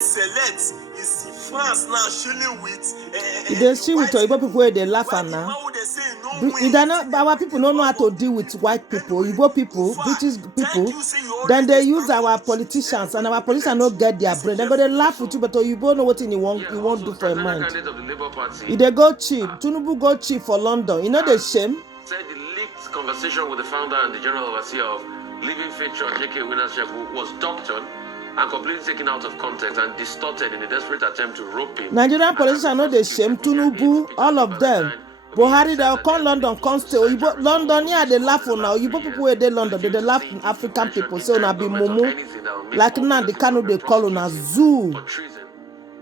select is France now shilling with they see with Igbo people where they laugh at now. Our people don't know how to deal with white people, Igbo people, British people. Then they use our politicians, and our politicians don't get their brain. They're gonna laugh with you, but you won't know what you won't do for a mind. If they go cheap, Tinubu go cheap for London. You know the shame. Said the leaked conversation with the founder and the general overseer of Living Faith Church, J.K. Winners Chapel, was doctored and completely taken out of context and distorted in a desperate attempt to rope in. Nigerian politicians know the shame. Tinubu, all of them. Buhari, they'll come London, come stay. London, yeah, they laugh on now. Igbo people where they London, they laugh in African people. So now be mumu. Like now, they cannot they call on a zoo.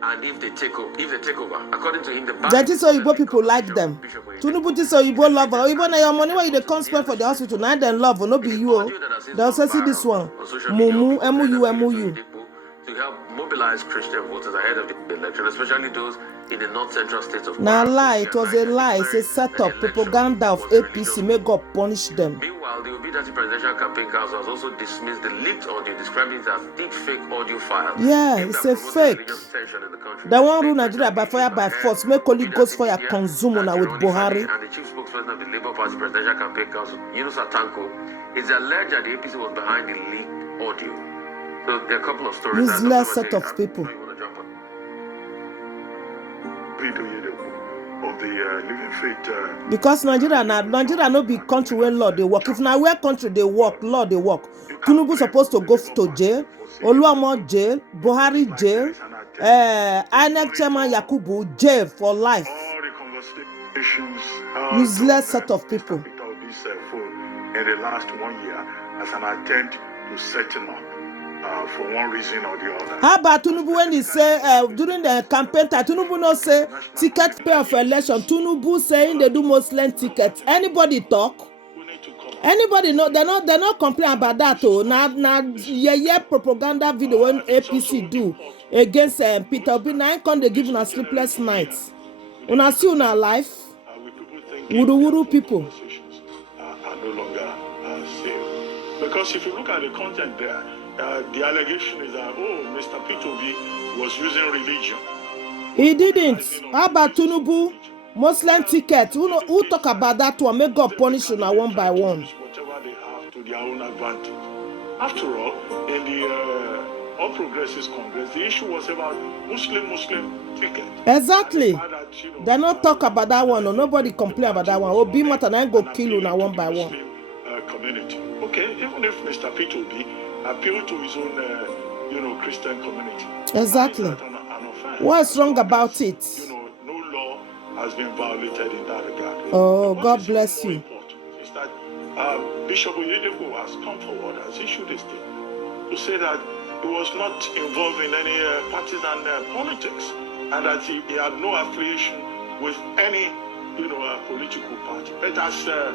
And if they take over, according to him, the that is how Igbo people like them. Tinubu is how Igbo lover. Igbo na your money where you come spend for the hospital. Now they love, no be you. They also see this one. Mumu, MU. To help mobilize Christian voters ahead of the election, especially those in the north-central states of Now lie, it was a lie. It's a setup, propaganda of APC. May God punish them. Meanwhile, the Obi Presidential Campaign Council has also dismissed the leaked audio, describing it as deep fake audio files. Yeah, it's a fake. The one rule Nigeria by fire by force. Make Holy Ghost fire consume now with Buhari. And the chief spokesperson of the Labour Party Presidential Campaign Council, Yunus Atanko, is alleged that the APC was behind the leaked audio. So there are a couple of stories. Useless set of people. Of the Living Faith. Because Nigeria no be country where law they work. If now where country they work, law they work. Tinubu supposed to go to jail, Oluomo jail, Buhari jail, INEC chairman Yakubu jail for life. Useless set of people. In the last 1 year, as an attempt to settle up. For one reason or the other. How about Tinubu when he say during the campaign time, Tinubu no say ticket pay of election. Tinubu saying they do Muslim tickets. Anybody talk? Anybody know? They're not complaining about that. Oh, now propaganda video when APC do against Peter Obi. Now can they give us sleepless nights? When I see our life, wuru people are no longer safe. Because if you look at the content there. The allegation is that, Mr. Peter Obi was using religion. He didn't. How about Tinubu? Muslim ticket. Who talk about that one? May God punish you now one by one. Whatever they have to their own advantage. After all, in the All Progressives Congress, the issue was about Muslim ticket. Exactly. They not talk about that one. Or nobody complain about that one. Obi Mata na go kill you now one by one. Community. Okay, even if Mr. Peter Obi appeal to his own, Christian community. Exactly. What's wrong about it? No law has been violated in that regard. Oh, God bless you. Is that Bishop Oyedepo has come forward, as issued a statement, to say that he was not involved in any partisan politics, and that he had no affiliation with any, political party. But as a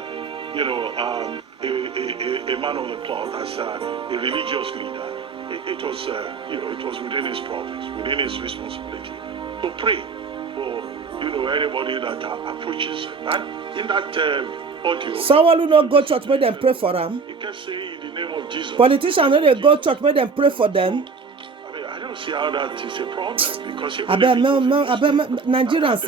man of the cloth, as a religious leader, it was within his province, within his responsibility to pray for anybody that approaches. And in that audio, someone who no go church, make them pray for them. He kept saying in the name of Jesus. Politicians no they go church, make them pray for them. I mean, I don't see how that is a problem, because I bet Nigerians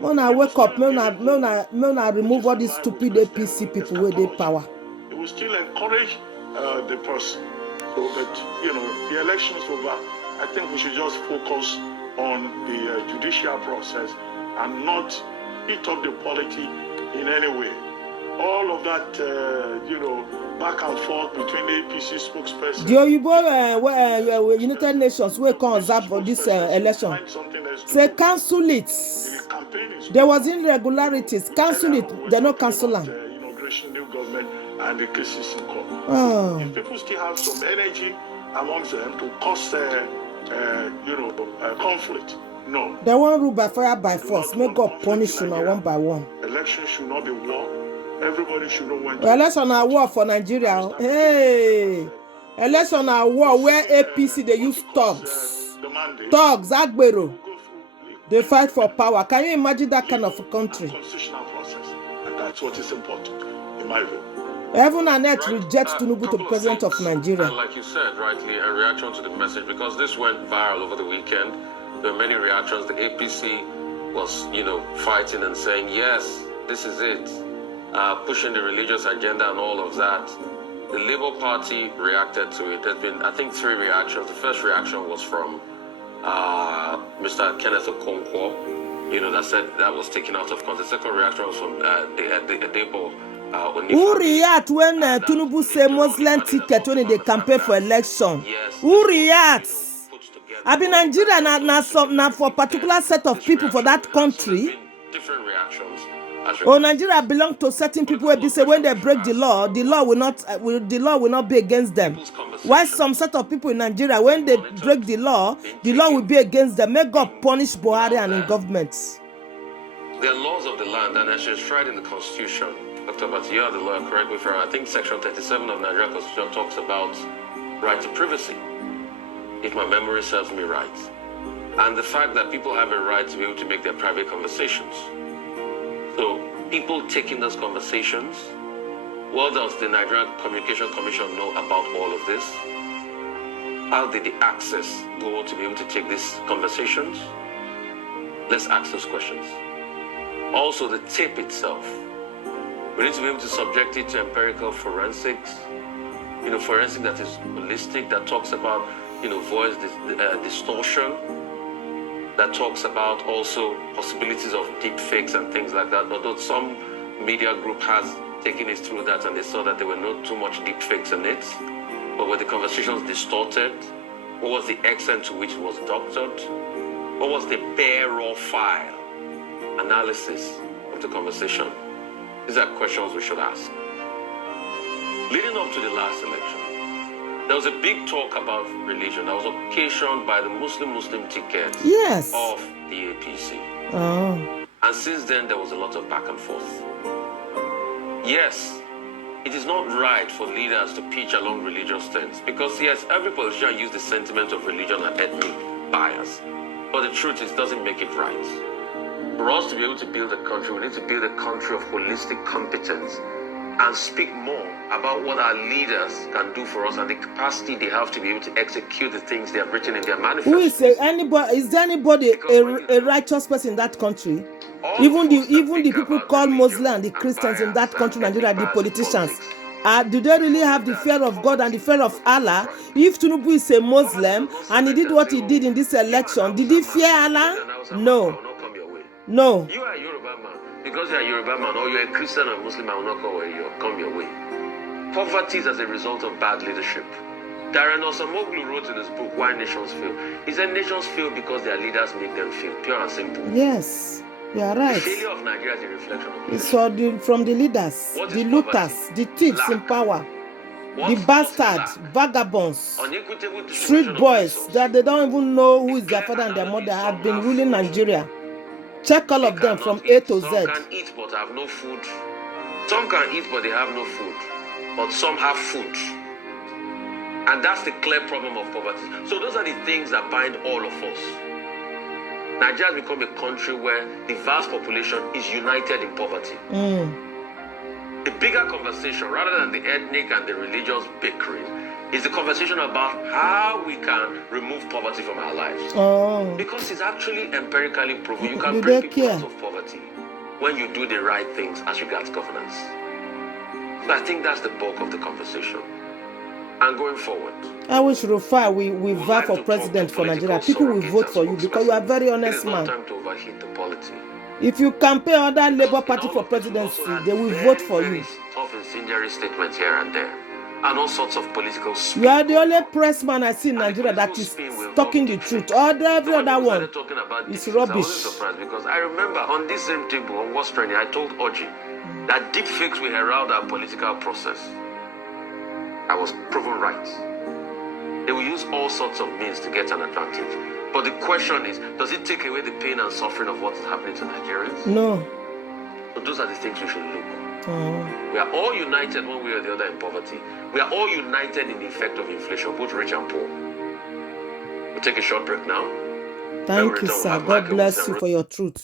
when I wake up, when I remove all these stupid APC people with their power. It will still encourage the person. So, but the election's over. I think we should just focus on the judicial process and not hit up the polity in any way. All of that, back and forth between the APC spokesperson. The Oyibo United Nations will come observe for this election. Say cancel it. There was irregularities. Cancel it. They're not canceling. Inauguration, new government, and the cases in court. Oh. If people still have some energy amongst them to cause, conflict, no. They won't rule by fire by force. May God punish you one by one. Election should not be war. Everybody should know when. Election are war for Nigeria. Hey, election are war where APC they use thugs, Agbero. They fight for power. Can you imagine that kind of a country? Constitutional process, and that's what is important, in my view. Heaven and earth Right. reject Tinubu to Couple of president of things, Nigeria. and like you said, rightly, a reaction to the message, because this went viral over the weekend. There were many reactions. The APC was, fighting and saying, yes, this is it, pushing the religious agenda and all of that. The Labour Party reacted to it. There's been, I think, 3 reactions. The first reaction was from Mr. Kenneth Okonkwo, that said that was taken out of context. The second reaction was from the Labour. Who react when Tinubu say Muslim ticket when they campaign for election? Yes, Who reacts? I mean, Nigeria now for particular set of people for that country. Different reactions. Oh, Nigeria belong to certain people where they say when they break the law will not be against them. While some set of people in Nigeria, when they break the law will be against them. May God punish Buhari and in governments. There are laws of the land, and as enshrined in the Constitution. Dr. Batiya, the lawyer, correct me if I'm wrong, I think Section 37 of Nigeria Constitution talks about right to privacy, if my memory serves me right. And the fact that people have a right to be able to make their private conversations. So, people taking those conversations, what does the Nigerian Communication Commission know about all of this? How did the access go to be able to take these conversations? Let's ask those questions. Also, the tape itself. We need to be able to subject it to empirical forensics, forensic that is holistic, that talks about, voice distortion, that talks about also possibilities of deep fakes and things like that. Although some media group has taken it through that and they saw that there were not too much deep fakes in it, but were the conversations distorted? What was the extent to which it was doctored? What was the bare raw file analysis of the conversation? These are questions we should ask. Leading up to the last election, there was a big talk about religion that was occasioned by the Muslim ticket of the APC. Oh. And since then, there was a lot of back and forth. Yes, it is not right for leaders to pitch along religious things, because yes, every politician uses the sentiment of religion and ethnic bias. But the truth is, it doesn't make it right. For us to be able to build a country, we need to build a country of holistic competence and speak more about what our leaders can do for us and the capacity they have to be able to execute the things they have written in their manifesto. Who is anybody? Is there anybody a righteous person in that country? Even the people called Muslim and the Christians in that country, Nigeria, the politicians. Do they really have the fear of God and the fear of Allah? If Tinubu is a Muslim and he did what he did in this election, did he fear Allah? No. No. You are a Yoruba man. Because you are a Yoruba man or you are a Christian or Muslim, I will not come your way. Poverty is as a result of bad leadership. Darren Osamoglu wrote in his book, Why Nations Fail. He said nations fail because their leaders make them fail. Pure and simple. Yes, you are right. The failure of Nigeria is a reflection of it's from the leaders, the looters, the thieves in power, the bastards, vagabonds, street boys that they don't even know who is their father and their mother have been ruling Nigeria. Check all of them from A to Z. Some can eat but have no food. Some can eat but they have no food. But some have food. And that's the clear problem of poverty. So those are the things that bind all of us. Nigeria has become a country where the vast population is united in poverty. The bigger conversation, rather than the ethnic and the religious bickering, is the conversation about how we can remove poverty from our lives. Because it's actually empirically proven. You can bring people out of poverty when you do the right things as regards governance. So I think that's the bulk of the conversation. And going forward, I wish Rufai we vote for president for Nigeria. People will vote for you because you are a very honest man. It is not time to overheat the polity. If you campaign other Labour Party for presidency, they will vote for you. Tough incendiary statements here and there, and all sorts of political speech. You are the only press man I see in Nigeria that is talking the truth. Every other one is rubbish. I wasn't surprised because I remember on this same table on What's Trending, I told Oji that deep fakes will herald our political process. I was proven right. They will use all sorts of means to get an advantage. But the question is, does it take away the pain and suffering of what is happening to Nigerians? No. So those are the things we should look. We are all united one way or the other in poverty. We are all united in the effect of inflation, both rich and poor. We'll take a short break now. Thank you, sir. God bless you for your truth.